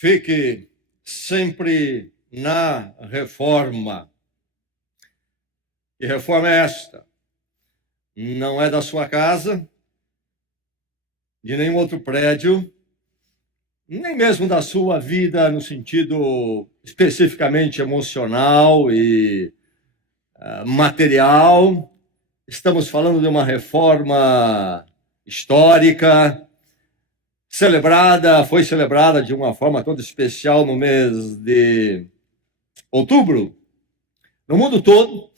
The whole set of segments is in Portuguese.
Fique sempre na reforma. Que reforma é esta? Não é da sua casa, de nenhum outro prédio, nem mesmo da sua vida no sentido especificamente emocional e material. Estamos falando de uma reforma histórica, foi celebrada de uma forma toda especial no mês de outubro, no mundo todo.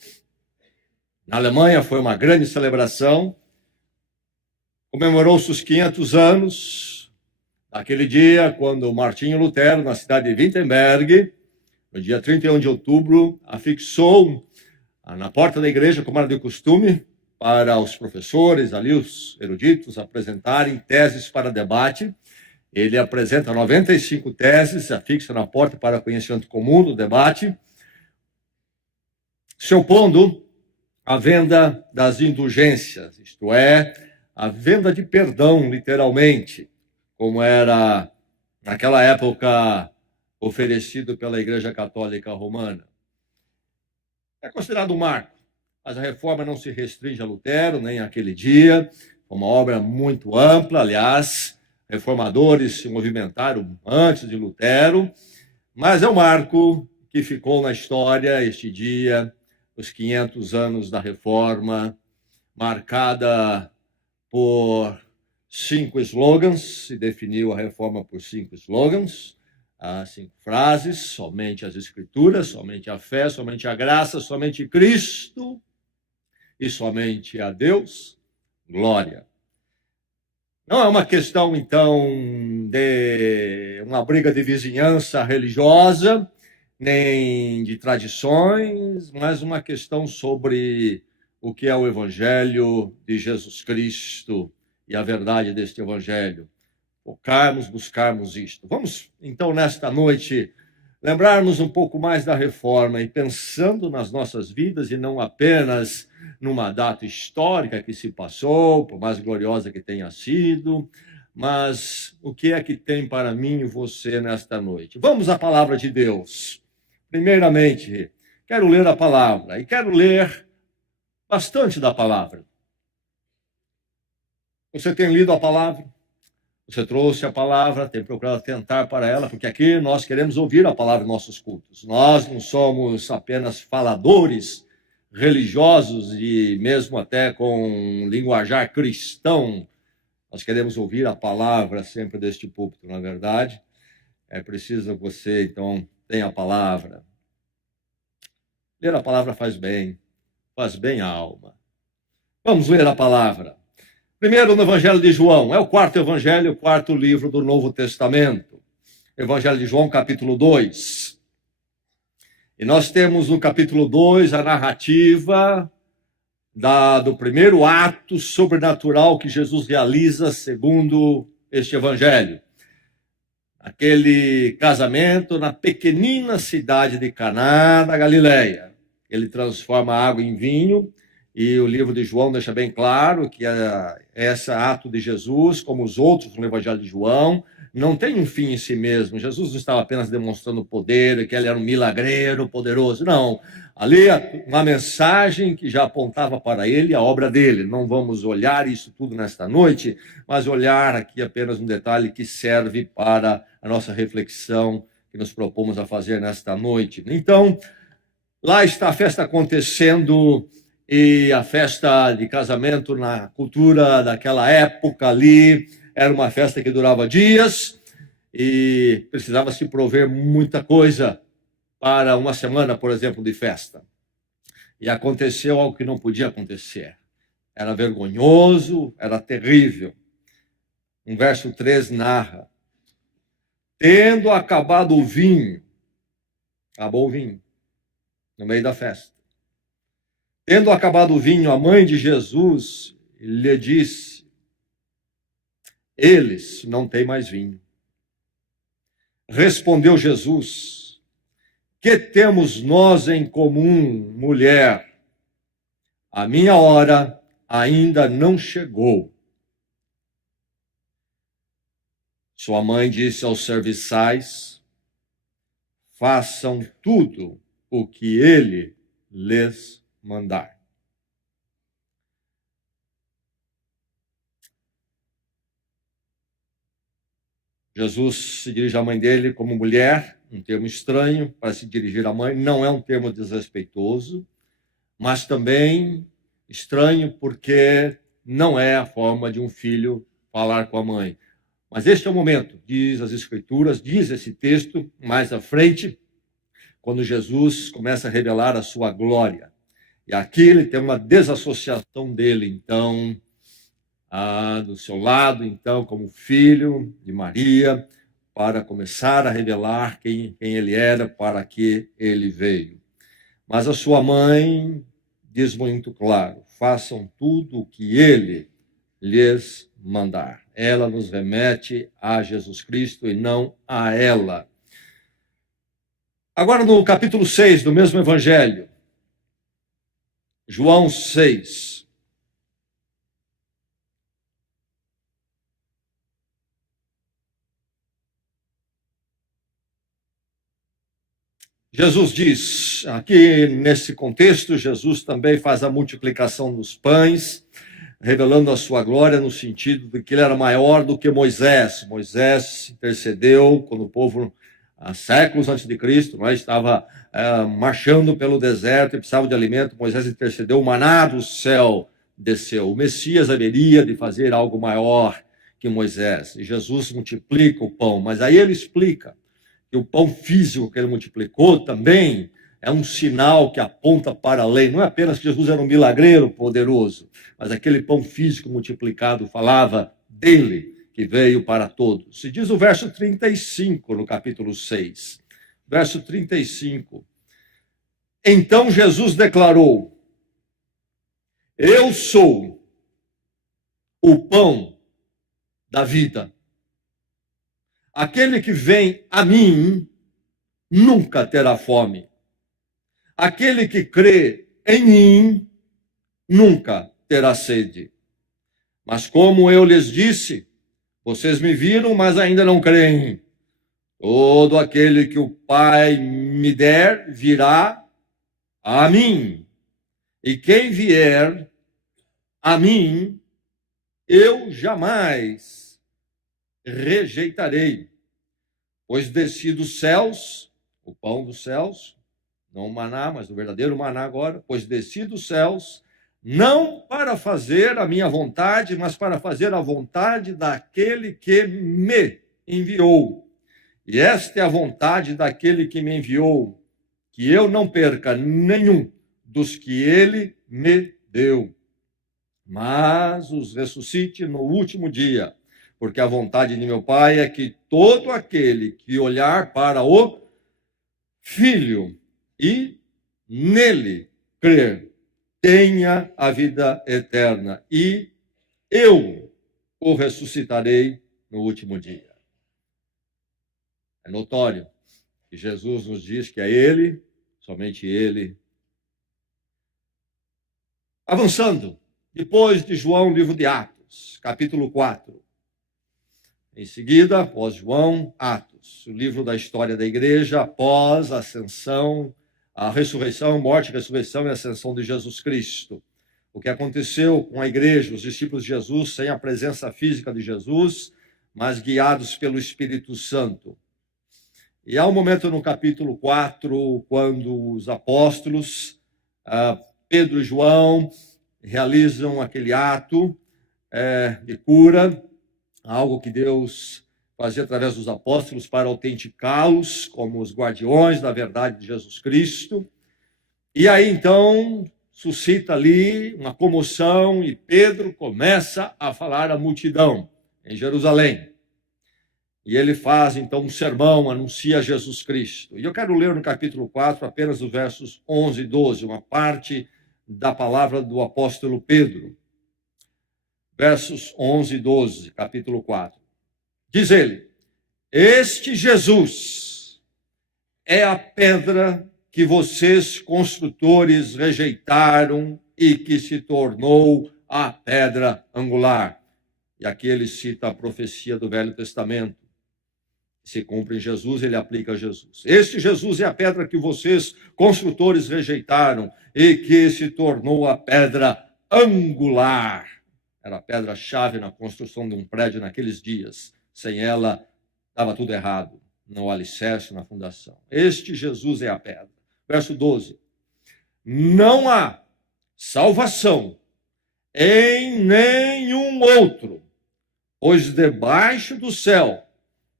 Na Alemanha foi uma grande celebração, comemorou-se os 500 anos daquele dia, quando Martinho Lutero, na cidade de Wittenberg, no dia 31 de outubro, afixou na porta da igreja, como era de costume, para os professores, ali os eruditos, apresentarem teses para debate. Ele apresenta 95 teses, afixa na porta para conhecimento comum do debate, se opondo à venda das indulgências, isto é, a venda de perdão, literalmente, como era, naquela época, oferecido pela Igreja Católica Romana. É considerado um marco, mas a reforma não se restringe a Lutero, nem àquele dia. Foi uma obra muito ampla, aliás, reformadores se movimentaram antes de Lutero, mas é um marco que ficou na história este dia, os 500 anos da reforma, marcada por 5 slogans, se definiu a reforma por 5 slogans, 5 frases: somente as Escrituras, somente a fé, somente a graça, somente Cristo e somente a Deus, glória. Não é uma questão, então, de uma briga de vizinhança religiosa, nem de tradições, mas uma questão sobre o que é o Evangelho de Jesus Cristo e a verdade deste Evangelho. Focarmos, buscarmos isto. Vamos, então, nesta noite, lembrarmos um pouco mais da reforma e pensando nas nossas vidas e não apenas numa data histórica que se passou, por mais gloriosa que tenha sido, mas o que é que tem para mim e você nesta noite? Vamos à palavra de Deus. Primeiramente, quero ler a palavra e quero ler bastante da palavra. Você tem lido a palavra? Você trouxe a palavra, tem procurado atentar para ela, porque aqui nós queremos ouvir a palavra em nossos cultos. Nós não somos apenas faladores religiosos e mesmo até com linguajar cristão. Nós queremos ouvir a palavra sempre deste púlpito, na verdade. É preciso que você, então, tenha a palavra. Ler a palavra faz bem à alma. Vamos ler a palavra. Primeiro, no Evangelho de João, é o quarto evangelho, o quarto livro do Novo Testamento. Evangelho de João, capítulo 2. E nós temos no capítulo 2 a narrativa do primeiro ato sobrenatural que Jesus realiza segundo este evangelho. Aquele casamento na pequenina cidade de Caná, da Galileia. Ele transforma a água em vinho. E o livro de João deixa bem claro que esse ato de Jesus, como os outros no Evangelho de João, não tem um fim em si mesmo. Jesus não estava apenas demonstrando poder, que ele era um milagreiro poderoso. Não. Ali uma mensagem que já apontava para ele a obra dele. Não vamos olhar isso tudo nesta noite, mas olhar aqui apenas um detalhe que serve para a nossa reflexão que nos propomos a fazer nesta noite. Então, lá está a festa acontecendo. E a festa de casamento na cultura daquela época ali era uma festa que durava dias e precisava se prover muita coisa para uma semana, por exemplo, de festa. E aconteceu algo que não podia acontecer. Era vergonhoso, era terrível. Um verso 3 narra: tendo acabado o vinho, acabou o vinho no meio da festa. Tendo acabado o vinho, a mãe de Jesus lhe disse: eles não têm mais vinho. Respondeu Jesus: que temos nós em comum, mulher? A minha hora ainda não chegou. Sua mãe disse aos serviçais: façam tudo o que ele lhes mandar. Jesus se dirige à mãe dele como mulher, um termo estranho para se dirigir à mãe, não é um termo desrespeitoso, mas também estranho porque não é a forma de um filho falar com a mãe. Mas este é o momento, diz as Escrituras, diz esse texto mais à frente, quando Jesus começa a revelar a sua glória. E aqui ele tem uma desassociação dele, então, do seu lado, então, como filho de Maria, para começar a revelar quem ele era, para que ele veio. Mas a sua mãe diz muito claro: façam tudo o que ele lhes mandar. Ela nos remete a Jesus Cristo e não a ela. Agora, no capítulo 6 do mesmo evangelho, João 6. Jesus diz, aqui nesse contexto, Jesus também faz a multiplicação dos pães, revelando a sua glória no sentido de que ele era maior do que Moisés. Moisés intercedeu quando o povo, há séculos antes de Cristo, estava marchando pelo deserto e precisava de alimento. Moisés intercedeu, o maná do céu desceu. O Messias haveria de fazer algo maior que Moisés. E Jesus multiplica o pão, mas aí ele explica que o pão físico que ele multiplicou também é um sinal que aponta para além. Não é apenas que Jesus era um milagreiro poderoso, mas aquele pão físico multiplicado falava dele, que veio para todos. E diz o verso 35 no capítulo 6. Verso 35. Então Jesus declarou: eu sou o pão da vida. Aquele que vem a mim nunca terá fome. Aquele que crê em mim nunca terá sede. Mas como eu lhes disse, vocês me viram, mas ainda não creem. Todo aquele que o Pai me der virá a mim. E quem vier a mim, eu jamais rejeitarei. Pois desci dos céus, o pão dos céus, não o maná, mas o verdadeiro maná agora, pois desci dos céus, não para fazer a minha vontade, mas para fazer a vontade daquele que me enviou. E esta é a vontade daquele que me enviou, que eu não perca nenhum dos que ele me deu, mas os ressuscite no último dia. Porque a vontade de meu Pai é que todo aquele que olhar para o Filho e nele crer, tenha a vida eterna, e eu o ressuscitarei no último dia. É notório que Jesus nos diz que é ele, somente ele. Avançando, depois de João, livro de Atos, capítulo 4. Em seguida, após João, Atos, o livro da história da igreja, após a ascensão, a ressurreição, morte, ressurreição e ascensão de Jesus Cristo. O que aconteceu com a igreja, os discípulos de Jesus, sem a presença física de Jesus, mas guiados pelo Espírito Santo. E há um momento no capítulo 4, quando os apóstolos, Pedro e João, realizam aquele ato de cura, algo que Deus fazia através dos apóstolos para autenticá-los como os guardiões da verdade de Jesus Cristo. E aí, então, suscita ali uma comoção e Pedro começa a falar à multidão em Jerusalém. E ele faz, então, um sermão, anuncia Jesus Cristo. E eu quero ler no capítulo 4 apenas os versos 11 e 12, uma parte da palavra do apóstolo Pedro. Versos 11 e 12, capítulo 4. Diz ele: este Jesus é a pedra que vocês, construtores, rejeitaram e que se tornou a pedra angular. E aqui ele cita a profecia do Velho Testamento. Se cumpre em Jesus, ele aplica a Jesus. Este Jesus é a pedra que vocês, construtores, rejeitaram e que se tornou a pedra angular. Era a pedra-chave na construção de um prédio naqueles dias. Sem ela, estava tudo errado, no alicerce, na fundação. Este Jesus é a pedra. Verso 12. Não há salvação em nenhum outro, pois debaixo do céu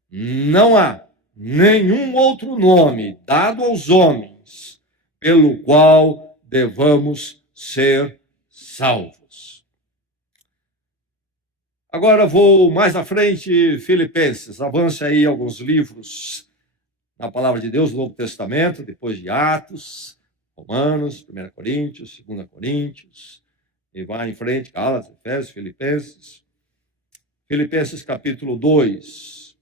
não há nenhum outro nome dado aos homens pelo qual devamos ser salvos. Agora vou mais à frente, Filipenses. Avance aí alguns livros na Palavra de Deus, no Novo Testamento, depois de Atos, Romanos, 1 Coríntios, 2 Coríntios, e vai em frente, Gálatas, Efésios, Filipenses. Filipenses capítulo 2.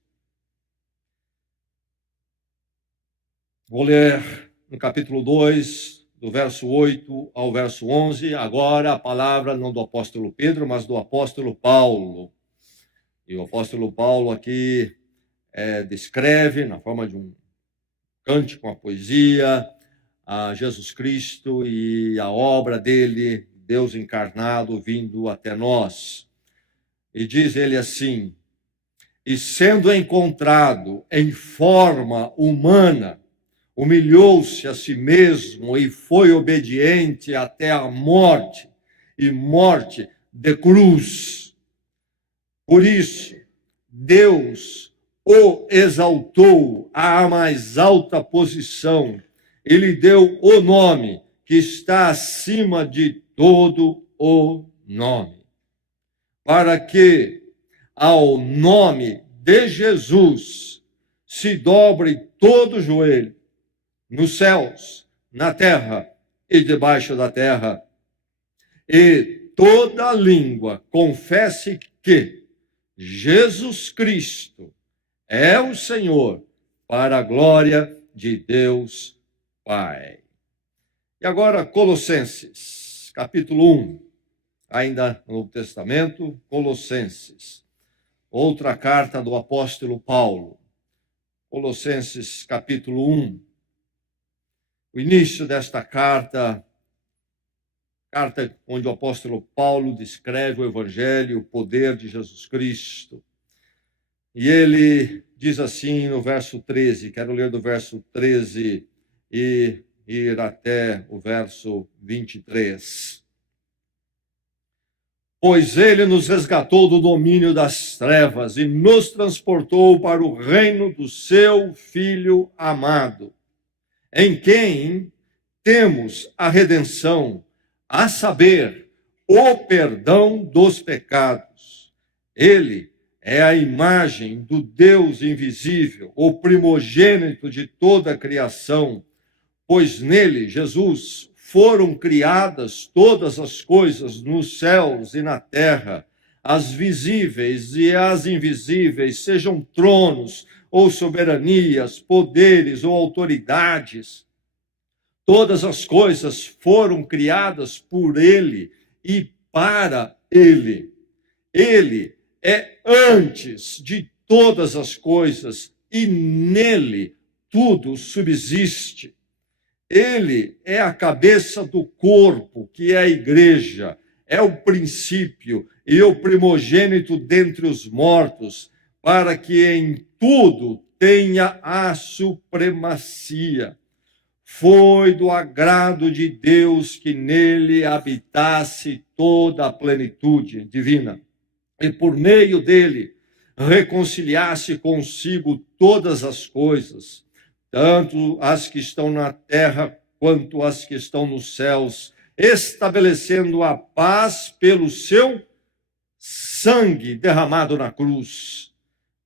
Vou ler no capítulo 2, do verso 8 ao verso 11, agora a palavra não do apóstolo Pedro, mas do apóstolo Paulo. E o apóstolo Paulo aqui descreve, na forma de um cântico, uma poesia, a Jesus Cristo e a obra dele, Deus encarnado, vindo até nós. E diz ele assim: e sendo encontrado em forma humana, humilhou-se a si mesmo e foi obediente até a morte, e morte de cruz. Por isso, Deus o exaltou à mais alta posição. Ele deu o nome que está acima de todo o nome, para que ao nome de Jesus se dobre todo o joelho, nos céus, na terra e debaixo da terra, e toda língua confesse que Jesus Cristo é o Senhor, para a glória de Deus Pai. E agora, Colossenses, capítulo 1, ainda no Novo Testamento, Colossenses, outra carta do apóstolo Paulo. Colossenses, capítulo 1. O início desta carta onde o apóstolo Paulo descreve o evangelho, o poder de Jesus Cristo. E ele diz assim no verso 13, quero ler do verso 13 e ir até o verso 23. Pois ele nos resgatou do domínio das trevas e nos transportou para o reino do seu Filho amado, em quem temos a redenção, a saber, o perdão dos pecados. Ele é a imagem do Deus invisível, o primogênito de toda a criação, pois nele, Jesus, foram criadas todas as coisas nos céus e na terra, as visíveis e as invisíveis, sejam tronos ou soberanias, poderes ou autoridades. Todas as coisas foram criadas por ele e para ele. Ele é antes de todas as coisas e nele tudo subsiste. Ele é a cabeça do corpo, que é a igreja, é o princípio e o primogênito dentre os mortos, para que em tudo tenha a supremacia. Foi do agrado de Deus que nele habitasse toda a plenitude divina, e por meio dele reconciliasse consigo todas as coisas, tanto as que estão na terra quanto as que estão nos céus, estabelecendo a paz pelo seu sangue derramado na cruz.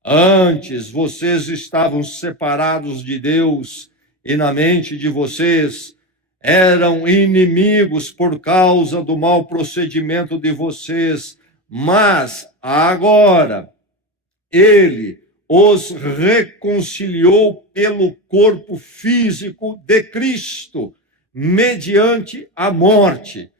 Antes vocês estavam separados de Deus e na mente de vocês eram inimigos por causa do mau procedimento de vocês, mas agora ele os reconciliou pelo corpo físico de Cristo, mediante a morte,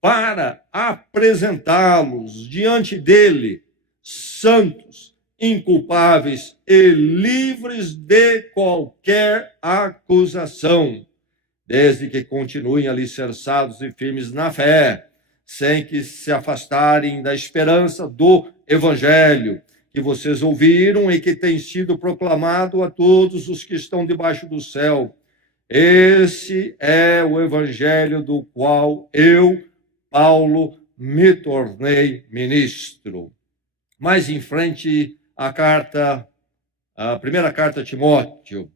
para apresentá-los diante dele, santos, inculpáveis e livres de qualquer acusação, desde que continuem alicerçados e firmes na fé, sem que se afastarem da esperança do Evangelho, que vocês ouviram e que tem sido proclamado a todos os que estão debaixo do céu. Esse é o Evangelho do qual eu, Paulo, me tornei ministro. Mais em frente, a primeira carta a Timóteo,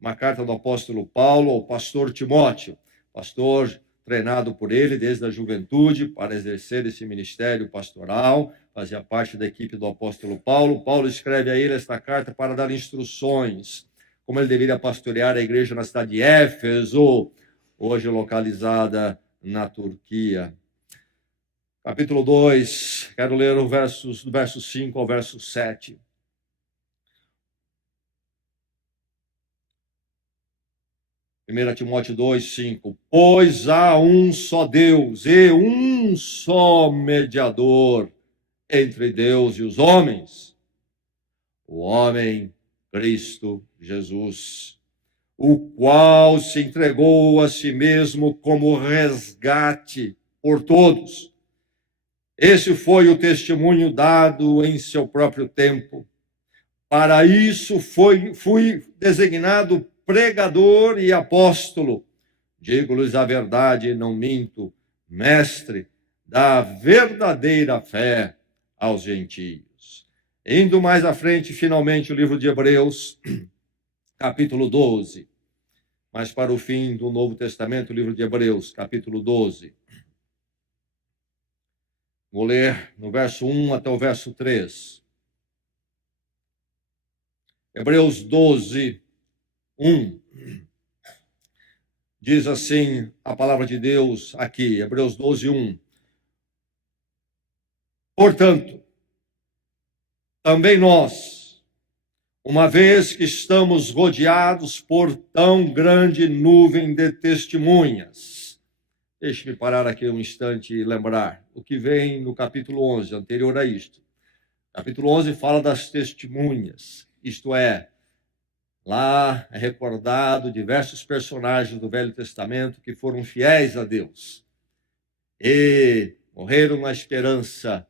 uma carta do apóstolo Paulo ao pastor Timóteo, pastor treinado por ele desde a juventude para exercer esse ministério pastoral, fazia parte da equipe do apóstolo Paulo. Paulo escreve a ele esta carta para dar instruções, como ele deveria pastorear a igreja na cidade de Éfeso, hoje localizada na Turquia. Capítulo 2, quero ler do verso 5 ao verso 7. Primeira Timóteo 2, 5. Pois há um só Deus e um só mediador entre Deus e os homens, o homem Cristo Jesus, o qual se entregou a si mesmo como resgate por todos. Esse foi o testemunho dado em seu próprio tempo. Para isso fui designado pregador e apóstolo. Digo-lhes a verdade, não minto, mestre da verdadeira fé aos gentios. Indo mais à frente, finalmente, o livro de Hebreus, capítulo 12. Mas para o fim do Novo Testamento, o livro de Hebreus, capítulo 12. Vou ler no verso 1 até o verso 3. Hebreus 12, 1. Diz assim a palavra de Deus aqui, Hebreus 12, 1. Portanto, também nós, uma vez que estamos rodeados por tão grande nuvem de testemunhas. Deixe-me parar aqui um instante e lembrar o que vem no capítulo 11, anterior a isto. Capítulo 11 fala das testemunhas, isto é, lá é recordado diversos personagens do Velho Testamento que foram fiéis a Deus e morreram na esperança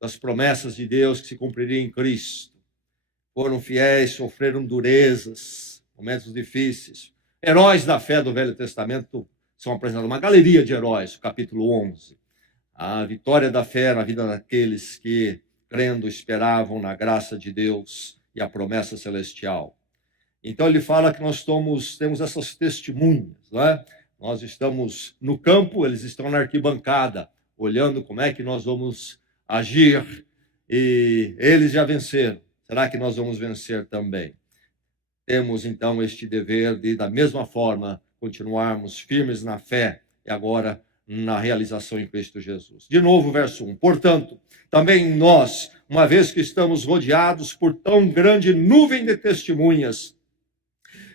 das promessas de Deus que se cumpririam em Cristo. Foram fiéis, sofreram durezas, momentos difíceis. Heróis da fé do Velho Testamento são apresentados, uma galeria de heróis, capítulo 11. A vitória da fé na vida daqueles que, crendo, esperavam na graça de Deus e a promessa celestial. Então ele fala que nós temos essas testemunhas, não é? Nós estamos no campo, eles estão na arquibancada, olhando como é que nós vamos agir, e eles já venceram. Será que nós vamos vencer também? Temos então este dever de, da mesma forma, continuarmos firmes na fé e agora na realização em Cristo Jesus. De novo, verso 1. Portanto, também nós, uma vez que estamos rodeados por tão grande nuvem de testemunhas,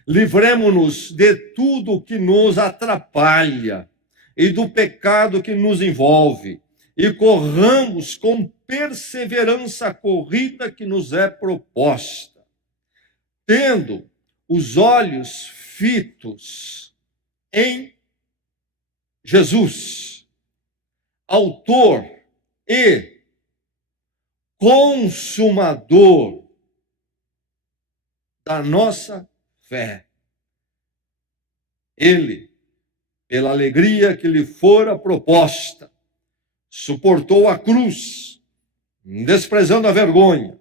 livremo-nos de tudo que nos atrapalha e do pecado que nos envolve, e corramos com perseverança a corrida que nos é proposta, tendo os olhos fitos em Jesus, autor e consumador da nossa fé. Ele, pela alegria que lhe fora proposta, suportou a cruz, desprezando a vergonha,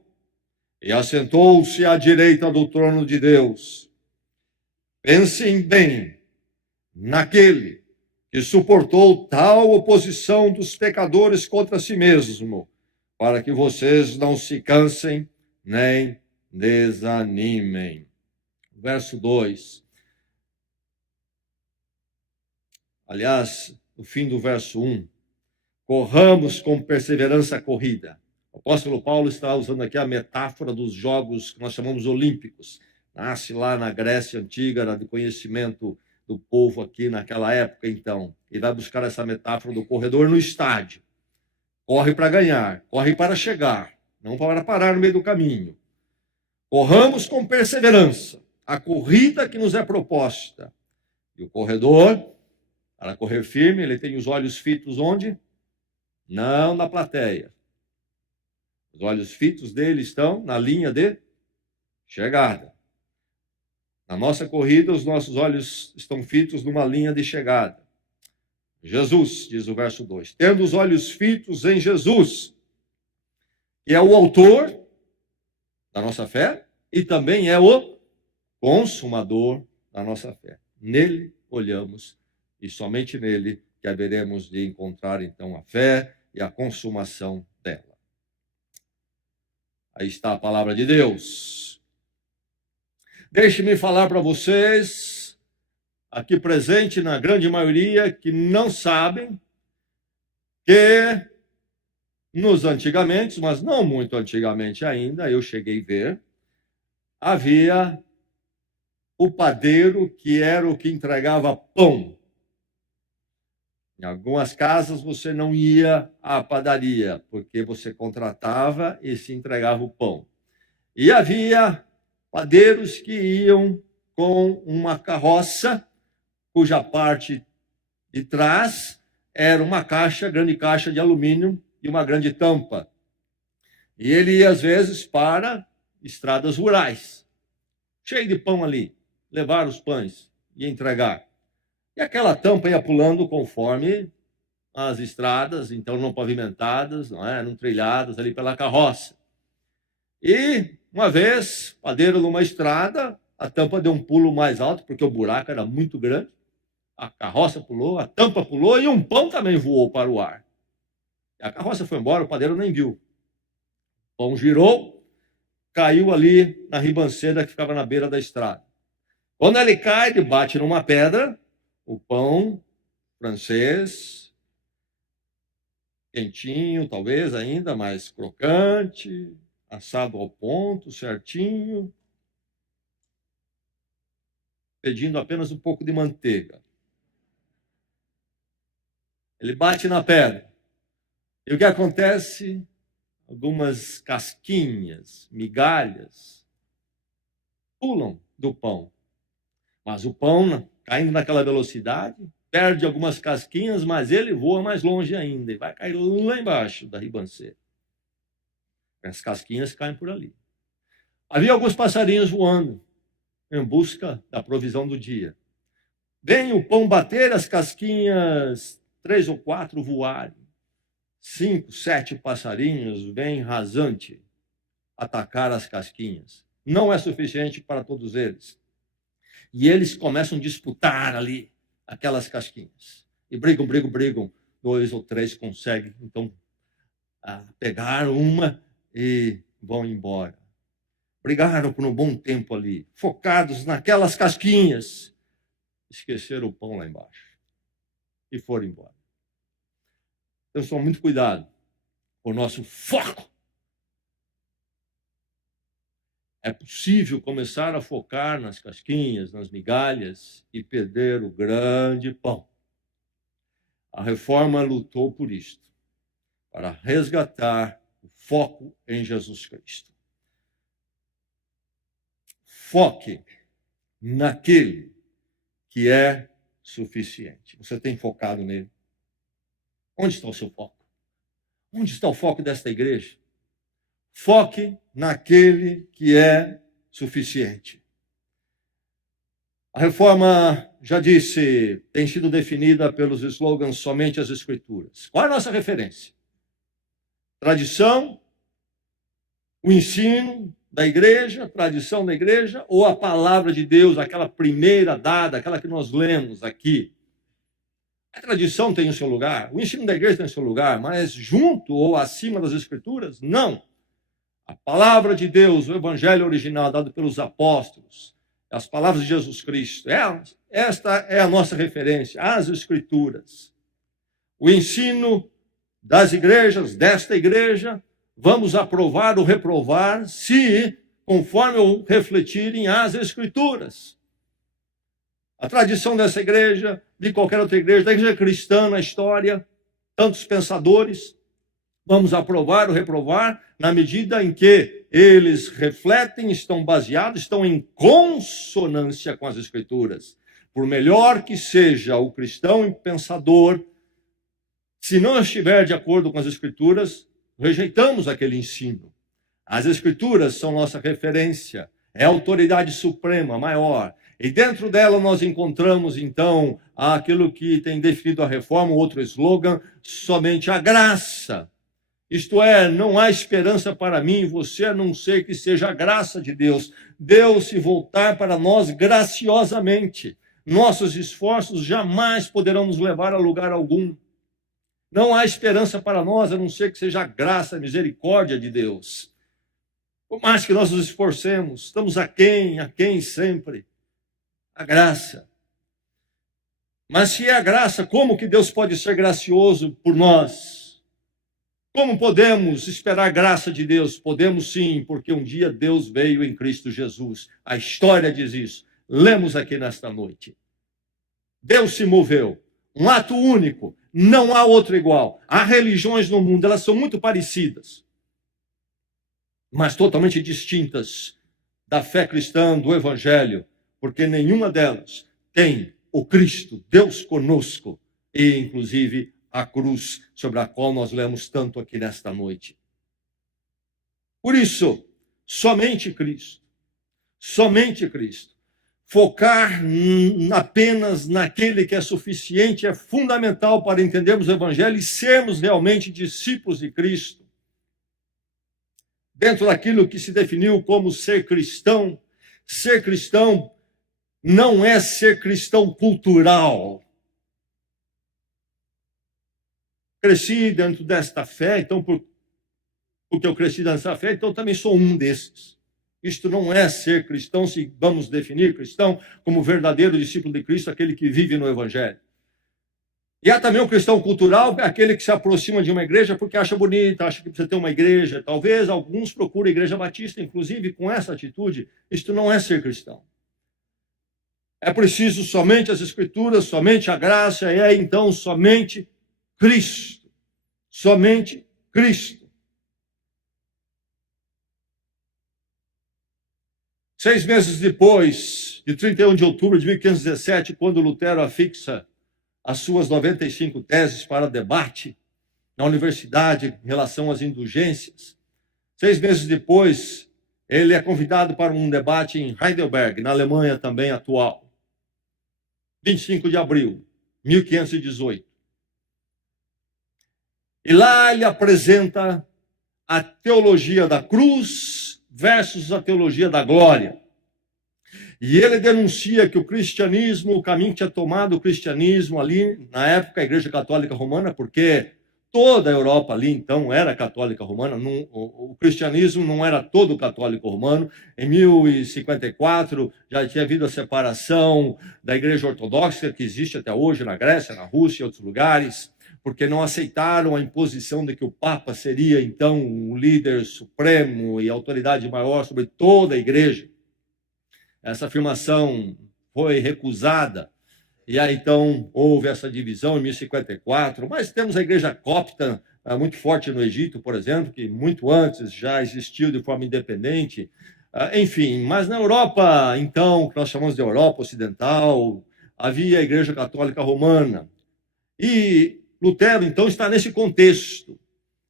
e assentou-se à direita do trono de Deus. Pensem bem naquele que suportou tal oposição dos pecadores contra si mesmo, para que vocês não se cansem nem desanimem. Verso 2. Aliás, no fim do verso 1, corramos com perseverança a corrida. O apóstolo Paulo está usando aqui a metáfora dos jogos que nós chamamos olímpicos. Nasce lá na Grécia Antiga, era de conhecimento do povo aqui naquela época, então. E vai buscar essa metáfora do corredor no estádio. Corre para ganhar, corre para chegar, não para parar no meio do caminho. Corramos com perseverança a corrida que nos é proposta. E o corredor, para correr firme, ele tem os olhos fitos onde? Não na plateia. Os olhos fitos dele estão na linha de chegada. Na nossa corrida, os nossos olhos estão fitos numa linha de chegada. Jesus, diz o verso 2, tendo os olhos fitos em Jesus, que é o autor da nossa fé e também é o consumador da nossa fé. Nele olhamos e somente nele que haveremos de encontrar então a fé e a consumação dela. Aí está a palavra de Deus. Deixe-me falar para vocês, aqui presente na grande maioria, que não sabem que nos antigamente, mas não muito antigamente ainda, eu cheguei a ver, havia o padeiro que era o que entregava pão. Em algumas casas você não ia à padaria, porque você contratava e se entregava o pão. E havia padeiros que iam com uma carroça, cuja parte de trás era uma caixa, grande caixa de alumínio e uma grande tampa. E ele ia, às vezes, para estradas rurais, cheio de pão ali, levar os pães e entregar. E aquela tampa ia pulando conforme as estradas, então não pavimentadas, não trilhadas ali pela carroça. E uma vez, padeiro numa estrada, a tampa deu um pulo mais alto, porque o buraco era muito grande. A carroça pulou, a tampa pulou e um pão também voou para o ar. A carroça foi embora, o padeiro nem viu. O pão girou, caiu ali na ribanceira que ficava na beira da estrada. Quando ele cai, ele bate numa pedra, o pão francês, quentinho, talvez ainda mais crocante, assado ao ponto, certinho, pedindo apenas um pouco de manteiga. Ele bate na pedra. E o que acontece? Algumas casquinhas, migalhas, pulam do pão. Mas o pão, caindo naquela velocidade, perde algumas casquinhas, mas ele voa mais longe ainda e vai cair lá embaixo da ribanceira. As casquinhas caem por ali. Havia alguns passarinhos voando em busca da provisão do dia. Vem o pão bater, as casquinhas, 3 ou 4 voarem. 5, 7 passarinhos vêm rasante atacar as casquinhas. Não é suficiente para todos eles. E eles começam a disputar ali aquelas casquinhas. E brigam. 2 ou 3 conseguem, então, pegar uma e vão embora. Brigaram por um bom tempo ali, focados naquelas casquinhas. Esqueceram o pão lá embaixo e foram embora. Então, tome muito cuidado com o nosso foco. É possível começar a focar nas casquinhas, nas migalhas e perder o grande pão. A reforma lutou por isto, para resgatar o foco em Jesus Cristo. Foque naquele que é suficiente. Você tem focado nele? Onde está o seu foco? Onde está o foco desta igreja? Foque naquele que é suficiente. A reforma, já disse, tem sido definida pelos slogans somente as Escrituras. Qual é a nossa referência? Tradição, o ensino da igreja, tradição da igreja, ou a palavra de Deus, aquela primeira dada, aquela que nós lemos aqui? A tradição tem o seu lugar, o ensino da igreja tem o seu lugar, mas junto ou acima das Escrituras, não. A palavra de Deus, o evangelho original dado pelos apóstolos, as palavras de Jesus Cristo, esta é a nossa referência, as Escrituras. O ensino das igrejas, desta igreja, vamos aprovar ou reprovar se, conforme ou refletirem as Escrituras. A tradição dessa igreja, de qualquer outra igreja, da igreja cristã na história, tantos pensadores, Vamos aprovar ou reprovar na medida em que eles refletem, estão baseados, estão em consonância com as Escrituras. Por melhor que seja o cristão pensador, se não estiver de acordo com as Escrituras, rejeitamos aquele ensino. As Escrituras são nossa referência, é a autoridade suprema, maior. E dentro dela nós encontramos, então, aquilo que tem definido a reforma, outro slogan, somente a graça. Isto é, não há esperança para mim e você, a não ser que seja a graça de Deus. Deus se voltar para nós graciosamente. Nossos esforços jamais poderão nos levar a lugar algum. Não há esperança para nós, a não ser que seja a graça, a misericórdia de Deus. Por mais que nós nos esforcemos, estamos aquém sempre. A graça. Mas se é a graça, como que Deus pode ser gracioso por nós? Como podemos esperar graça de Deus? Podemos sim, porque um dia Deus veio em Cristo Jesus. A história diz isso. Lemos aqui nesta noite. Deus se moveu. Um ato único. Não há outro igual. Há religiões no mundo, elas são muito parecidas, mas totalmente distintas da fé cristã, do Evangelho, porque nenhuma delas tem o Cristo, Deus conosco, e inclusive a cruz sobre a qual nós lemos tanto aqui nesta noite. Por isso, somente Cristo. Somente Cristo. Focar apenas naquele que é suficiente é fundamental para entendermos o Evangelho e sermos realmente discípulos de Cristo. Dentro daquilo que se definiu como ser cristão não é ser cristão cultural. Cresci dentro desta fé, então porque eu cresci dessa fé, então eu também sou um desses. Isto não é ser cristão, se vamos definir cristão como verdadeiro discípulo de Cristo, aquele que vive no Evangelho. E há também o cristão cultural, aquele que se aproxima de uma igreja porque acha bonita, acha que precisa ter uma igreja. Talvez alguns procurem a igreja batista, inclusive com essa atitude. Isto não é ser cristão. É preciso somente as Escrituras, somente a graça, e é então somente Cristo. Somente Cristo. 6 meses depois, de 31 de outubro de 1517, quando Lutero afixa as suas 95 teses para debate na universidade em relação às indulgências, 6 meses depois, ele é convidado para um debate em Heidelberg, na Alemanha também atual. 25 de abril de 1518. E lá ele apresenta a teologia da cruz versus a teologia da glória. E ele denuncia que o cristianismo, o caminho que tinha tomado o cristianismo ali, na época, a Igreja Católica Romana, porque toda a Europa ali, então, era católica romana, o cristianismo não era todo católico romano. Em 1054, já tinha havido a separação da Igreja Ortodoxa, que existe até hoje na Grécia, na Rússia e outros lugares, porque não aceitaram a imposição de que o Papa seria, então, o líder supremo e a autoridade maior sobre toda a Igreja. Essa afirmação foi recusada, e aí, então, houve essa divisão em 1054, mas temos a Igreja Copta, muito forte no Egito, por exemplo, que muito antes já existiu de forma independente. Enfim, mas na Europa, então, que nós chamamos de Europa Ocidental, havia a Igreja Católica Romana. E Lutero, então, está nesse contexto.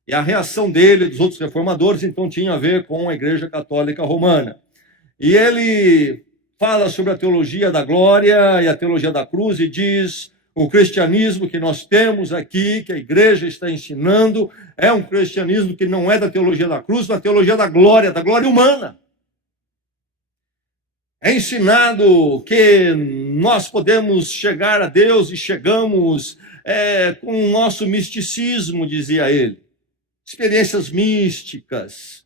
E a reação dele e dos outros reformadores, então, tinha a ver com a Igreja Católica Romana. E ele fala sobre a teologia da glória e a teologia da cruz e diz: o cristianismo que nós temos aqui, que a igreja está ensinando, é um cristianismo que não é da teologia da cruz, da teologia da glória humana. É ensinado que nós podemos chegar a Deus e chegamos com o nosso misticismo, dizia ele. Experiências místicas.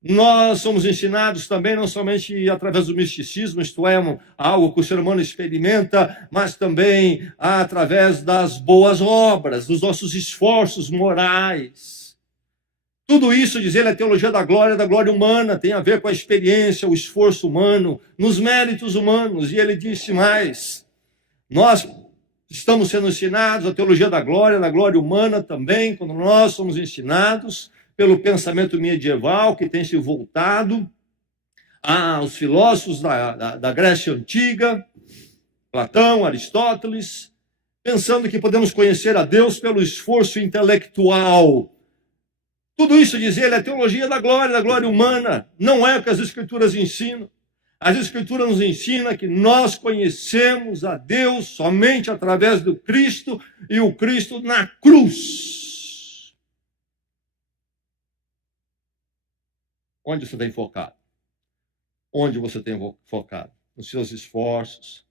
Nós somos ensinados também não somente através do misticismo, isto é, algo que o ser humano experimenta, mas também através das boas obras, dos nossos esforços morais. Tudo isso, diz ele, é teologia da glória humana, tem a ver com a experiência, o esforço humano, nos méritos humanos. E ele disse mais: nós Estamos sendo ensinados a teologia da glória humana também, quando nós somos ensinados pelo pensamento medieval que tem se voltado aos filósofos da Grécia Antiga, Platão, Aristóteles, pensando que podemos conhecer a Deus pelo esforço intelectual. Tudo isso, diz ele, é teologia da glória humana. Não é o que as Escrituras ensinam. As Escrituras nos ensinam que nós conhecemos a Deus somente através do Cristo e o Cristo na cruz. Onde você tem focado? Onde você tem focado? Nos seus esforços.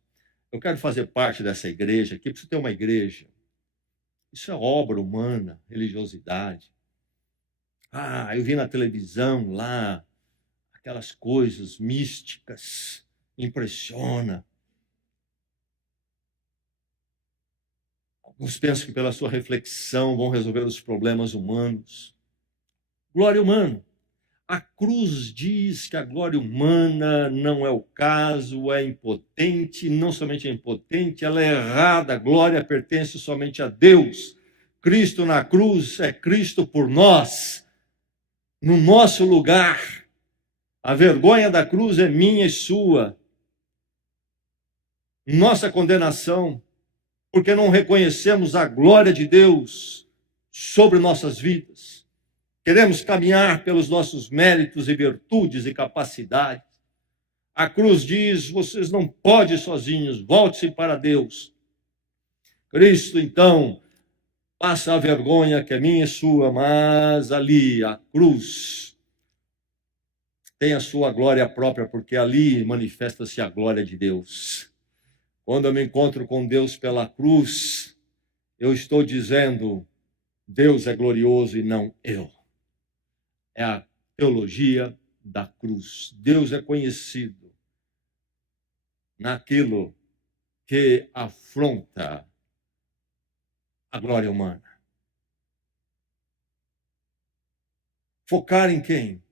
Eu quero fazer parte dessa igreja aqui, preciso ter uma igreja. Isso é obra humana, religiosidade. Eu vi na televisão lá, aquelas coisas místicas, impressiona. Alguns pensam que pela sua reflexão vão resolver os problemas humanos. Glória humana. A cruz diz que a glória humana não é o caso, é impotente, não somente é impotente, ela é errada, a glória pertence somente a Deus. Cristo na cruz é Cristo por nós, no nosso lugar. A vergonha da cruz é minha e sua. Nossa condenação, porque não reconhecemos a glória de Deus sobre nossas vidas. Queremos caminhar pelos nossos méritos e virtudes e capacidades. A cruz diz, vocês não podem sozinhos, volte-se para Deus. Cristo, então, passa a vergonha que é minha e sua, mas ali, a cruz, tem a sua glória própria, porque ali manifesta-se a glória de Deus. Quando eu me encontro com Deus pela cruz, eu estou dizendo, Deus é glorioso e não eu. É a teologia da cruz. Deus é conhecido naquilo que afronta a glória humana. Focar em quem?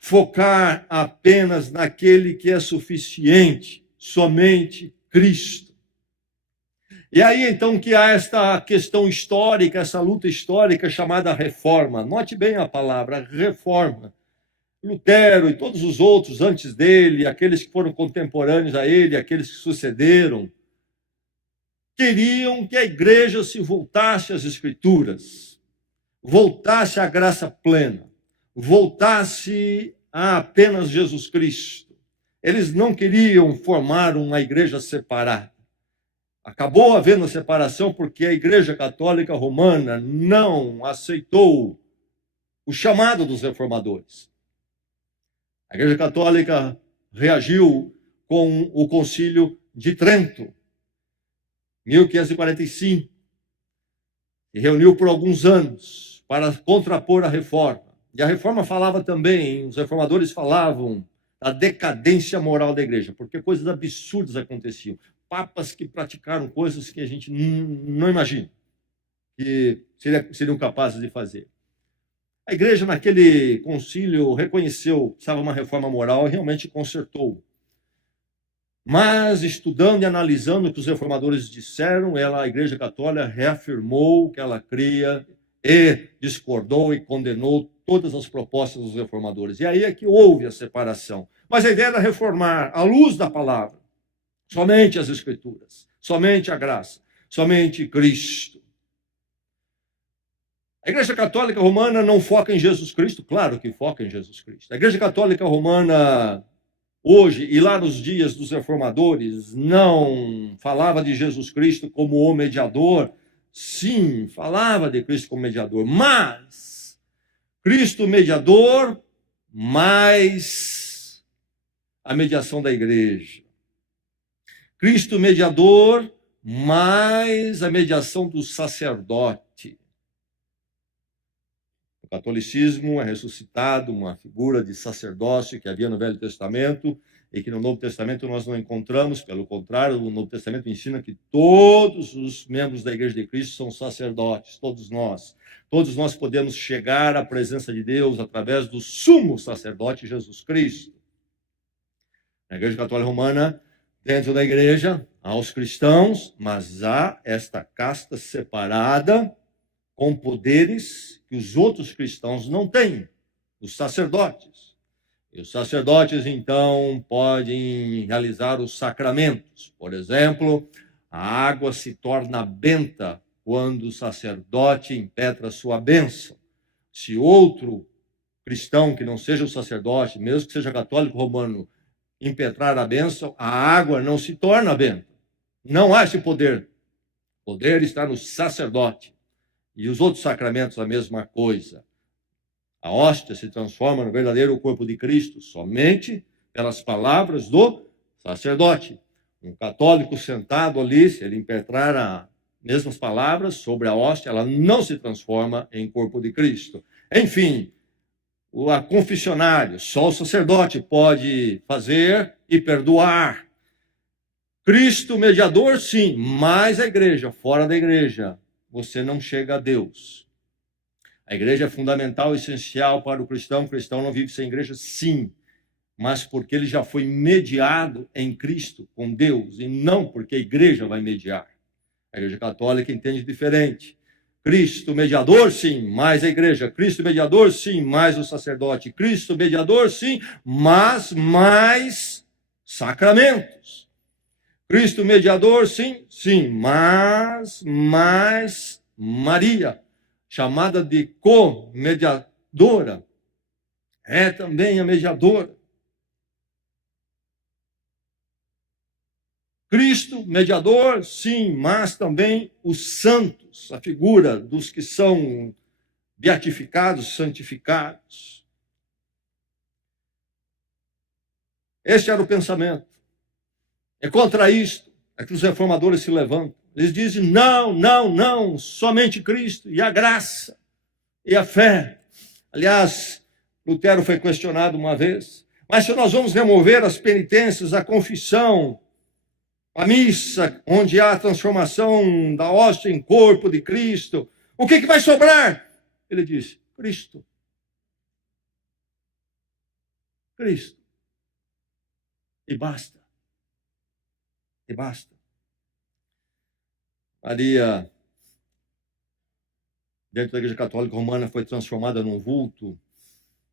Focar apenas naquele que é suficiente, somente Cristo. E aí, então, que há esta questão histórica, essa luta histórica chamada reforma. Note bem a palavra, reforma. Lutero e todos os outros antes dele, aqueles que foram contemporâneos a ele, aqueles que sucederam, queriam que a igreja se voltasse às Escrituras, voltasse à graça plena, voltasse a apenas Jesus Cristo. Eles não queriam formar uma igreja separada. Acabou havendo separação porque a Igreja Católica Romana não aceitou o chamado dos reformadores. A Igreja Católica reagiu com o Concílio de Trento, 1545, e reuniu por alguns anos para contrapor a reforma. E a reforma falava também, os reformadores falavam da decadência moral da igreja, porque coisas absurdas aconteciam. Papas que praticaram coisas que a gente não imagina que seriam capazes de fazer. A igreja, naquele concílio, reconheceu que precisava uma reforma moral e realmente consertou. Mas, estudando e analisando o que os reformadores disseram, a Igreja Católica reafirmou que ela cria e discordou e condenou todas as propostas dos reformadores. E aí é que houve a separação. Mas a ideia era reformar à luz da palavra. Somente as Escrituras, somente a graça, somente Cristo. A Igreja Católica Romana não foca em Jesus Cristo? Claro que foca em Jesus Cristo. A Igreja Católica Romana, hoje e lá nos dias dos reformadores, não falava de Jesus Cristo como o mediador. Sim, falava de Cristo como mediador, mas Cristo mediador, mais a mediação da igreja. Cristo mediador, mais a mediação do sacerdote. O catolicismo é ressuscitado uma figura de sacerdócio que havia no Velho Testamento e que no Novo Testamento nós não encontramos. Pelo contrário, o Novo Testamento ensina que todos os membros da Igreja de Cristo são sacerdotes, todos nós. Todos nós podemos chegar à presença de Deus através do sumo sacerdote Jesus Cristo. A Igreja Católica Romana dentro da igreja, aos cristãos, mas há esta casta separada com poderes que os outros cristãos não têm, os sacerdotes. E os sacerdotes, então, podem realizar os sacramentos. Por exemplo, a água se torna benta quando o sacerdote impetra sua bênção. Se outro cristão que não seja o sacerdote, mesmo que seja católico romano, impetrar a bênção, a água não se torna benta. Não há esse poder. O poder está no sacerdote. E os outros sacramentos, a mesma coisa. A hóstia se transforma no verdadeiro corpo de Cristo somente pelas palavras do sacerdote. Um católico sentado ali, se ele impetrar as mesmas palavras sobre a hóstia, ela não se transforma em corpo de Cristo. Enfim, a confessionário, só o sacerdote pode fazer e perdoar. Cristo, mediador, sim, mas a igreja, fora da igreja, você não chega a Deus. A igreja é fundamental, essencial para o cristão não vive sem igreja, sim, mas porque ele já foi mediado em Cristo com Deus, e não porque a igreja vai mediar. A igreja católica entende diferente. Cristo mediador, sim, mais a igreja. Cristo mediador, sim, mais o sacerdote. Cristo mediador, sim, mas mais sacramentos. Cristo mediador, sim, sim, mas mais Maria, chamada de co-mediadora, é também a mediadora. Cristo, mediador, sim, mas também os santos, a figura dos que são beatificados, santificados. Este era o pensamento. É contra isto é que os reformadores se levantam. Eles dizem, não, não, não, somente Cristo e a graça e a fé. Aliás, Lutero foi questionado uma vez, mas se nós vamos remover as penitências, a confissão, a missa, onde há a transformação da hóstia em corpo de Cristo, o que vai sobrar? Ele disse, Cristo. Cristo. E basta. E basta. Maria, dentro da Igreja Católica Romana, foi transformada num vulto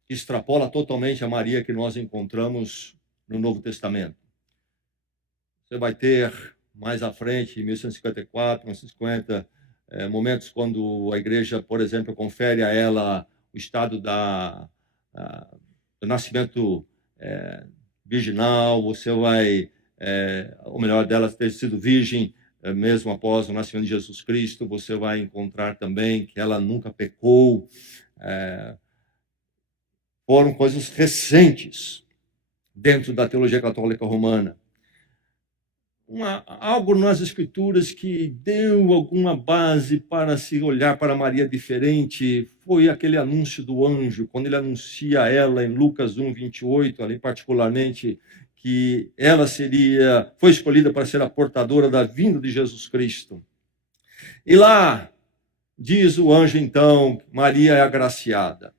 que extrapola totalmente a Maria que nós encontramos no Novo Testamento. Você vai ter mais à frente, em 1154, 1150, momentos quando a igreja, por exemplo, confere a ela o estado do nascimento virginal. Você vai, ou melhor, dela ter sido virgem mesmo após o nascimento de Jesus Cristo. Você vai encontrar também que ela nunca pecou. Foram coisas recentes dentro da teologia católica romana. Algo nas Escrituras que deu alguma base para se olhar para Maria diferente foi aquele anúncio do anjo, quando ele anuncia a ela em Lucas 1, 28, ali particularmente, que ela foi escolhida para ser a portadora da vinda de Jesus Cristo. E lá diz o anjo, então, Maria é agraciada.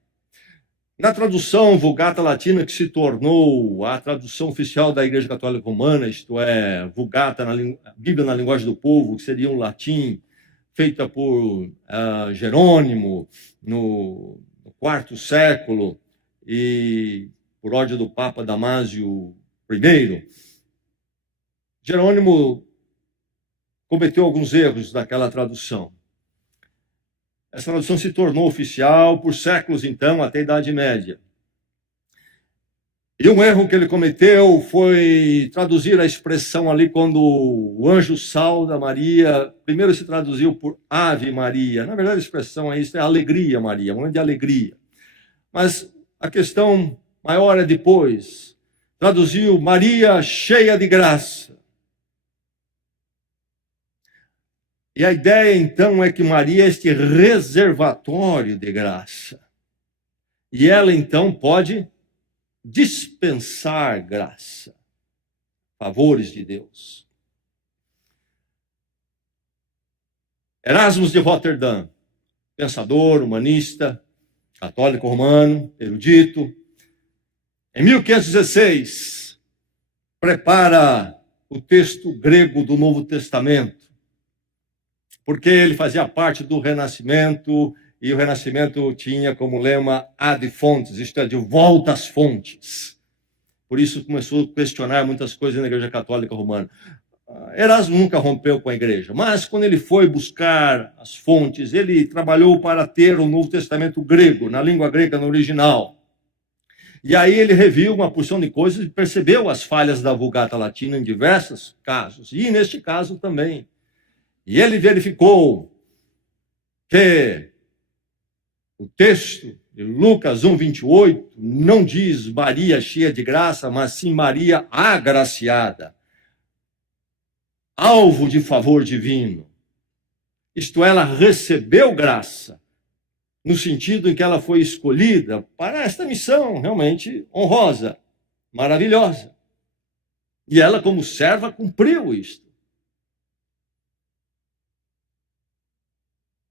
Na tradução Vulgata Latina, que se tornou a tradução oficial da Igreja Católica Romana, isto é, Vulgata, Bíblia na linguagem do povo, que seria um latim, feita por Jerônimo no IV século, e por ordem do Papa Damásio I. Jerônimo cometeu alguns erros naquela tradução. Essa tradução se tornou oficial por séculos, então, até a Idade Média. E um erro que ele cometeu foi traduzir a expressão ali quando o anjo sauda Maria. Primeiro se traduziu por Ave Maria. Na verdade, a expressão é isso, é alegria Maria, momento de alegria. Mas a questão maior é depois. Traduziu Maria cheia de graça. E a ideia, então, é que Maria é este reservatório de graça. E ela, então, pode dispensar graça, favores de Deus. Erasmo de Roterdã, pensador, humanista, católico romano, erudito, em 1516, prepara o texto grego do Novo Testamento, porque ele fazia parte do Renascimento, e o Renascimento tinha como lema ad fontes, isto é, de volta às fontes. Por isso começou a questionar muitas coisas na Igreja Católica Romana. Erasmo nunca rompeu com a igreja, mas quando ele foi buscar as fontes, ele trabalhou para ter o Novo Testamento grego, na língua grega, no original. E aí ele reviu uma porção de coisas e percebeu as falhas da Vulgata Latina em diversos casos, e neste caso também. E ele verificou que o texto de Lucas 1:28 não diz Maria cheia de graça, mas sim Maria agraciada, alvo de favor divino. Isto é, ela recebeu graça, no sentido em que ela foi escolhida para esta missão realmente honrosa, maravilhosa. E ela, como serva, cumpriu isto.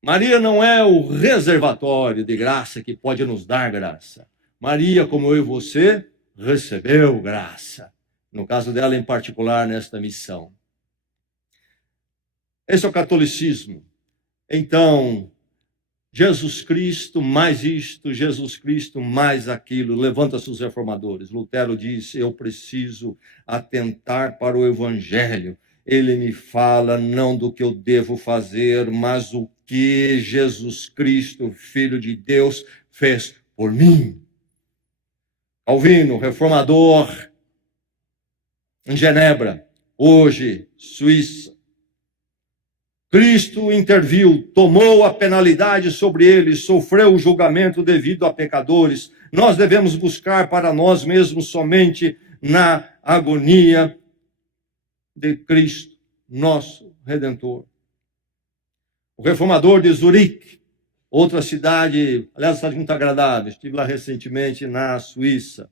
Maria não é o reservatório de graça que pode nos dar graça. Maria, como eu e você, recebeu graça. No caso dela, em particular, nesta missão. Esse é o catolicismo. Então, Jesus Cristo mais isto, Jesus Cristo mais aquilo. Levanta-se os reformadores. Lutero disse, eu preciso atentar para o evangelho. Ele me fala não do que eu devo fazer, mas o que Jesus Cristo, Filho de Deus, fez por mim. Calvino, reformador, em Genebra, hoje, Suíça. Cristo interviu, tomou a penalidade sobre ele, sofreu o julgamento devido a pecadores. Nós devemos buscar para nós mesmos somente na agonia de Cristo, nosso Redentor. O reformador de Zurique, outra cidade, aliás, cidade muito agradável, estive lá recentemente na Suíça.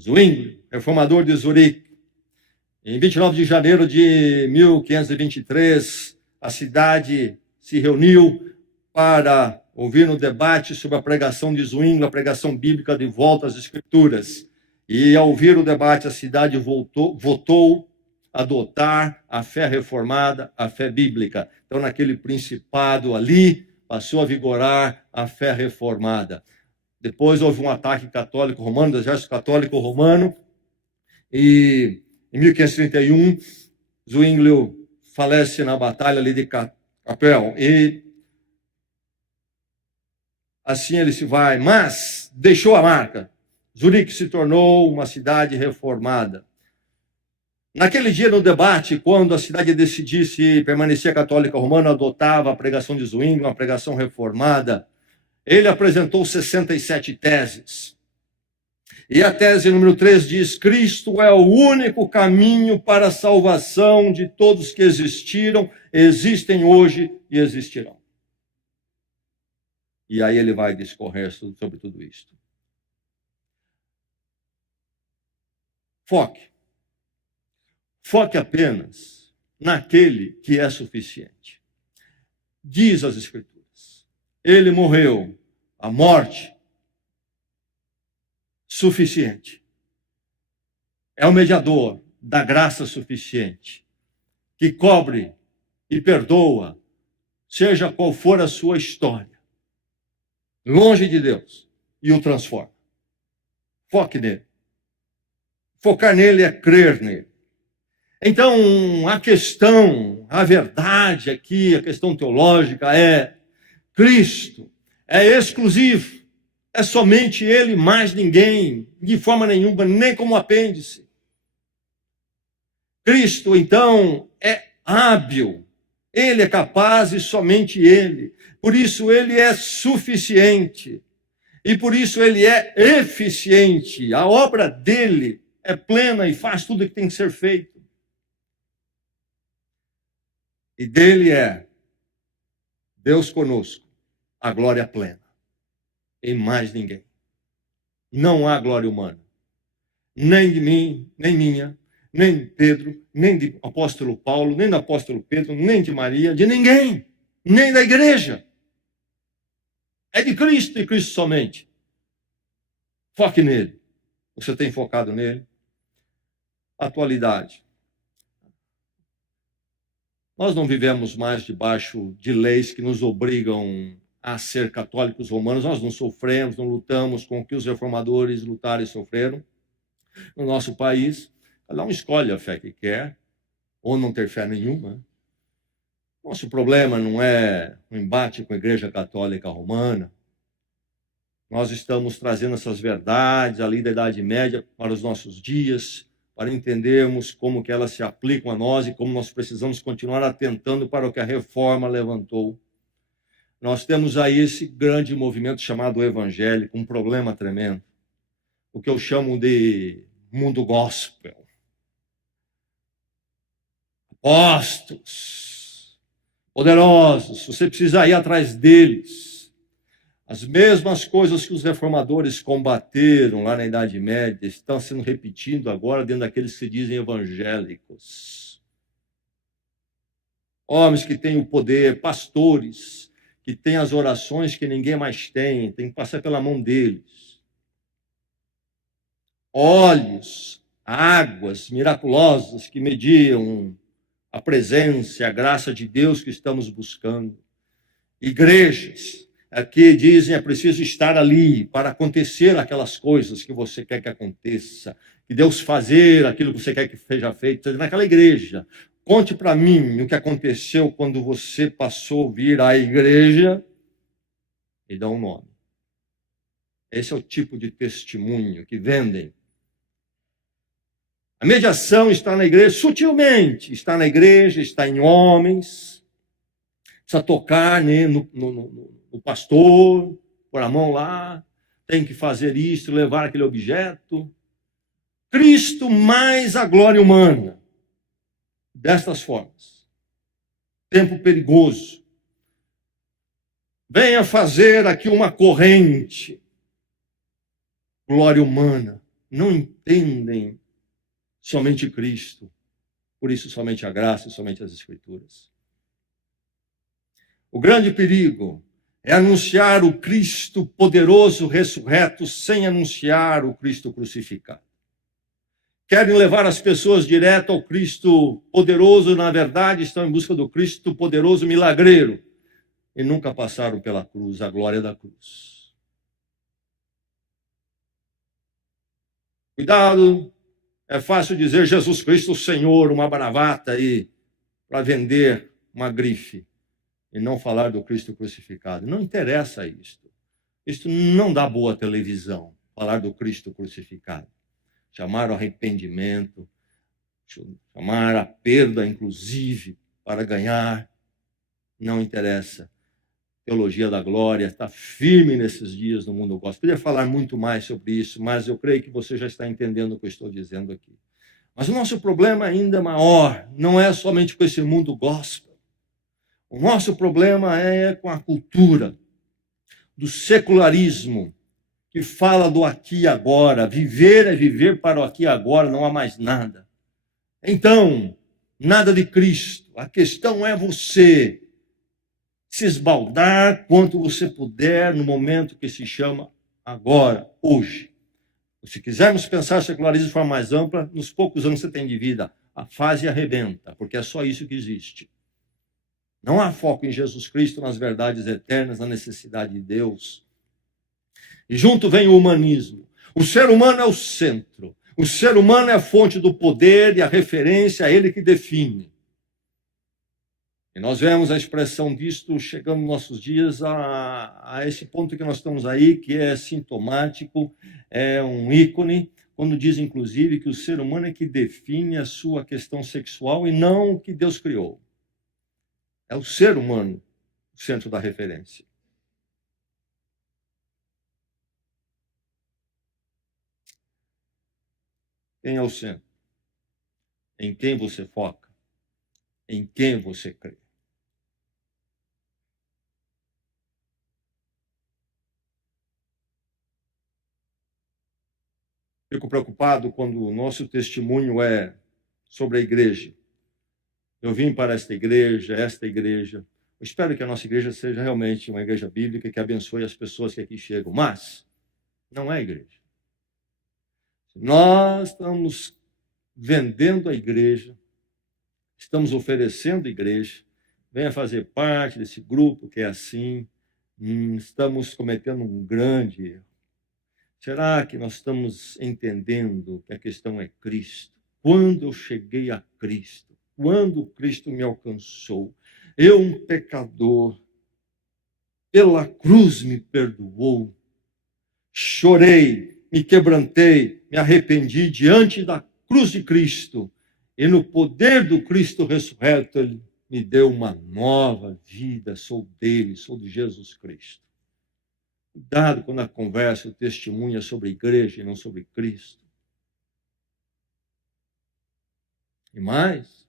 Zwingli, reformador de Zurique. Em 29 de janeiro de 1523, a cidade se reuniu para ouvir um debate sobre a pregação de Zwingli, a pregação bíblica de volta às Escrituras. E, ao ouvir o debate, a cidade votou adotar a fé reformada, a fé bíblica. Então, naquele principado ali, passou a vigorar a fé reformada. Depois houve um ataque católico romano, do exército católico romano, e em 1531, Zwingli falece na batalha ali de Capel, e assim ele se vai, mas deixou a marca. Zurique se tornou uma cidade reformada. Naquele dia, no debate, quando a cidade decidisse permanecer católica romana, adotava a pregação de Zwingli, uma pregação reformada, ele apresentou 67 teses. E a tese número 3 diz, Cristo é o único caminho para a salvação de todos que existiram, existem hoje e existirão. E aí ele vai discorrer sobre tudo isto. Foque apenas naquele que é suficiente. Diz as Escrituras, ele morreu, a morte suficiente. É o mediador da graça suficiente, que cobre e perdoa, seja qual for a sua história, longe de Deus, e o transforma. Foque nele. Focar nele é crer nele. Então, a verdade aqui, a questão teológica é Cristo é exclusivo, é somente ele, mais ninguém, de forma nenhuma, nem como apêndice. Cristo, então, é hábil, ele é capaz e somente ele. Por isso ele é suficiente e por isso ele é eficiente. A obra dele é plena e faz tudo o que tem que ser feito. E dele é Deus conosco, a glória plena. Em mais ninguém. Não há glória humana. Nem de mim, nem minha, nem de Pedro, nem de apóstolo Paulo, nem do apóstolo Pedro, nem de Maria, de ninguém. Nem da igreja. É de Cristo e Cristo somente. Foque nele. Você tem focado nele? atualidade. Nós não vivemos mais debaixo de leis que nos obrigam a ser católicos romanos, nós não sofremos, não lutamos com o que os reformadores lutaram e sofreram no nosso país. Cada um escolhe a fé que quer, ou não ter fé nenhuma. Nosso problema não é o embate com a Igreja Católica Romana. Nós estamos trazendo essas verdades ali da Idade Média para os nossos dias, para entendermos como que elas se aplicam a nós e como nós precisamos continuar atentando para o que a Reforma levantou. Nós temos aí esse grande movimento chamado evangélico, um problema tremendo, o que eu chamo de mundo gospel. Apóstolos, poderosos, você precisa ir atrás deles. As mesmas coisas que os reformadores combateram lá na Idade Média estão sendo repetindo agora dentro daqueles que se dizem evangélicos. Homens que têm o poder, pastores, que têm as orações que ninguém mais tem que passar pela mão deles. Óleos, águas miraculosas que mediam a presença e a graça de Deus que estamos buscando. Igrejas que dizem é preciso estar ali para acontecer aquelas coisas que você quer que aconteça, que Deus fazer aquilo que você quer que seja feito. Naquela igreja, conte para mim o que aconteceu quando você passou a vir à igreja e dá um nome. Esse é o tipo de testemunho que vendem. A mediação está na igreja, sutilmente, está na igreja, está em homens, precisa tocar, né, no pastor, pôr a mão lá, tem que fazer isso, levar aquele objeto. Cristo mais a glória humana. Destas formas. Tempo perigoso. Venha fazer aqui uma corrente. Glória humana. Não entendem somente Cristo. Por isso, somente a graça e somente as Escrituras. O grande perigo é anunciar o Cristo poderoso ressurreto sem anunciar o Cristo crucificado. Querem levar as pessoas direto ao Cristo poderoso, na verdade estão em busca do Cristo poderoso milagreiro e nunca passaram pela cruz, a glória da cruz. Cuidado, é fácil dizer Jesus Cristo Senhor, uma bravata aí para vender uma grife. E não falar do Cristo crucificado. Não interessa isto. Isto não dá boa televisão, falar do Cristo crucificado. Chamar o arrependimento, chamar a perda, inclusive, para ganhar. Não interessa. Teologia da glória está firme nesses dias no mundo gospel. Poderia falar muito mais sobre isso, mas eu creio que você já está entendendo o que eu estou dizendo aqui. Mas o nosso problema ainda é maior. Não é somente com esse mundo gospel. O nosso problema é com a cultura do secularismo, que fala do aqui e agora. Viver é viver para o aqui e agora, não há mais nada. Então, nada de Cristo. A questão é você se esbaldar quanto você puder no momento que se chama agora, hoje. Se quisermos pensar secularismo de forma mais ampla, nos poucos anos que você tem de vida, a fase arrebenta, porque é só isso que existe. Não há foco em Jesus Cristo, nas verdades eternas, na necessidade de Deus. E junto vem o humanismo. O ser humano é o centro. O ser humano é a fonte do poder e a referência a ele que define. E nós vemos a expressão disto chegando nos nossos dias a esse ponto que nós estamos aí, que é sintomático, é um ícone, quando diz, inclusive, que o ser humano é que define a sua questão sexual e não o que Deus criou. É o ser humano o centro da referência. Quem é o centro? Em quem você foca? Em quem você crê? Fico preocupado quando o nosso testemunho é sobre a igreja. Eu vim para esta igreja. Eu espero que a nossa igreja seja realmente uma igreja bíblica que abençoe as pessoas que aqui chegam, mas não é igreja. Nós estamos vendendo a igreja, estamos oferecendo a igreja, venha fazer parte desse grupo que é assim, estamos cometendo um grande erro. Será que nós estamos entendendo que a questão é Cristo? Quando eu cheguei a Cristo, quando Cristo me alcançou, eu, um pecador, pela cruz me perdoou, chorei, me quebrantei, me arrependi diante da cruz de Cristo, e no poder do Cristo ressurreto, Ele me deu uma nova vida, sou dele, sou de Jesus Cristo. Cuidado quando a conversa, o testemunho é sobre a igreja e não sobre Cristo. E mais,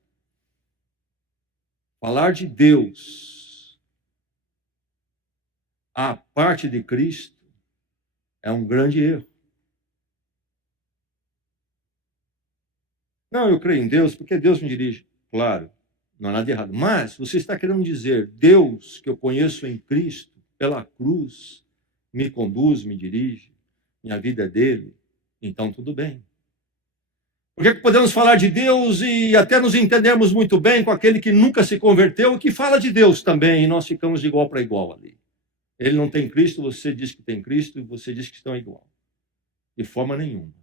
falar de Deus à parte de Cristo é um grande erro. Não, eu creio em Deus porque Deus me dirige. Claro, não há nada de errado. Mas você está querendo dizer, Deus que eu conheço em Cristo, pela cruz, me conduz, me dirige, minha vida é dele, então tudo bem. Porque podemos falar de Deus e até nos entendermos muito bem com aquele que nunca se converteu e que fala de Deus também, e nós ficamos de igual para igual ali. Ele não tem Cristo, você diz que tem Cristo e você diz que estão igual. De forma nenhuma.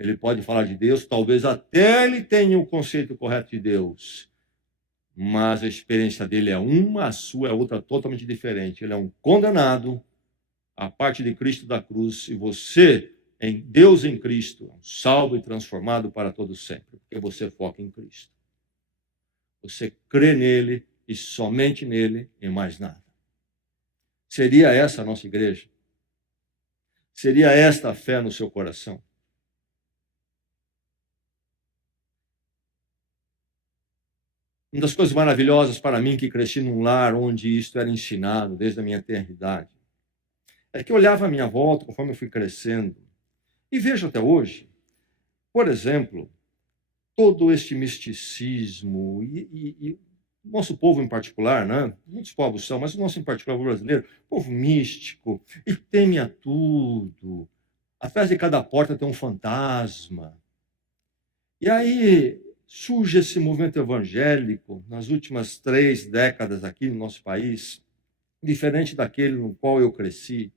Ele pode falar de Deus, talvez até ele tenha o conceito correto de Deus, mas a experiência dele é uma, a sua é outra totalmente diferente. Ele é um condenado à parte de Cristo da cruz, e você, em Deus em Cristo, salvo e transformado para todo sempre, porque você foca em Cristo. Você crê nele e somente nele e mais nada. Seria essa a nossa igreja? Seria esta a fé no seu coração? Uma das coisas maravilhosas para mim, que cresci num lar onde isto era ensinado desde a minha tenridade, é que eu olhava à minha volta conforme eu fui crescendo e vejo até hoje, por exemplo, todo este misticismo e o nosso povo em particular, né? Muitos povos são, mas o nosso em particular, o brasileiro, povo místico, e teme a tudo. Atrás de cada porta tem um fantasma. E aí surge esse movimento evangélico nas últimas 3 décadas aqui no nosso país, diferente daquele no qual eu cresci,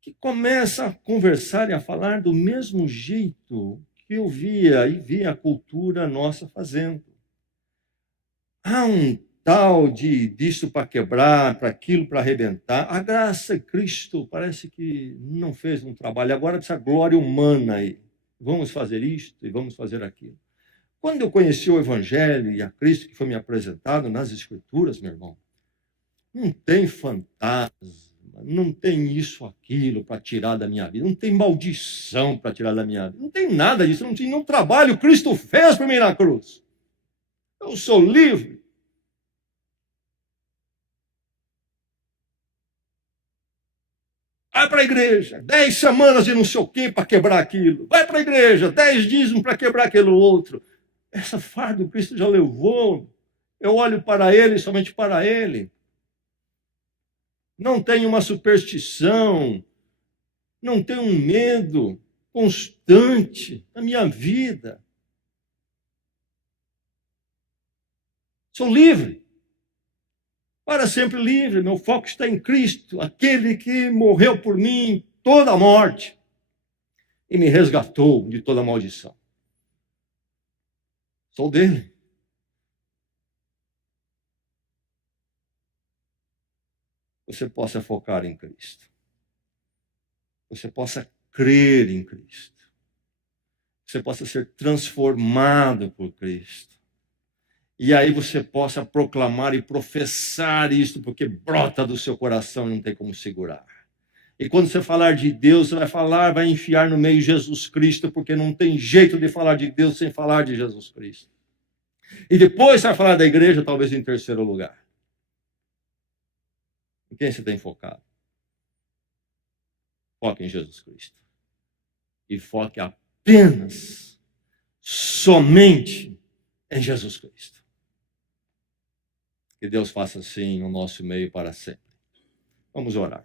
que começa a conversar e a falar do mesmo jeito que eu via a cultura nossa fazendo. Há um tal disso para quebrar, para aquilo para arrebentar. A graça de Cristo parece que não fez um trabalho. Agora precisa glória humana aí. Vamos fazer isto e vamos fazer aquilo. Quando eu conheci o Evangelho e a Cristo que foi me apresentado nas Escrituras, meu irmão, não tem fantasma, não tem isso, aquilo para tirar da minha vida, não tem maldição para tirar da minha vida, não tem nada disso, não tem nenhum trabalho que Cristo fez para mim na cruz. Eu sou livre. Vai para a igreja, 10 semanas de não sei o quê para quebrar aquilo. Vai para a igreja, 10 dízimos para quebrar aquilo outro. Essa farda Cristo já levou. Eu olho para ele, somente para ele. Não tenho uma superstição, não tenho um medo constante na minha vida. Sou livre. Para sempre livre, meu foco está em Cristo, aquele que morreu por mim toda a morte e me resgatou de toda a maldição. Sou dele. Você possa focar em Cristo. Você possa crer em Cristo. Você possa ser transformado por Cristo. E aí você possa proclamar e professar isto, porque brota do seu coração e não tem como segurar. E quando você falar de Deus, você vai falar, vai enfiar no meio Jesus Cristo, porque não tem jeito de falar de Deus sem falar de Jesus Cristo. E depois você vai falar da igreja, talvez em terceiro lugar. Em quem você tem focado? Foque em Jesus Cristo. E foque apenas, somente em Jesus Cristo. Que Deus faça assim no nosso meio para sempre. Vamos orar.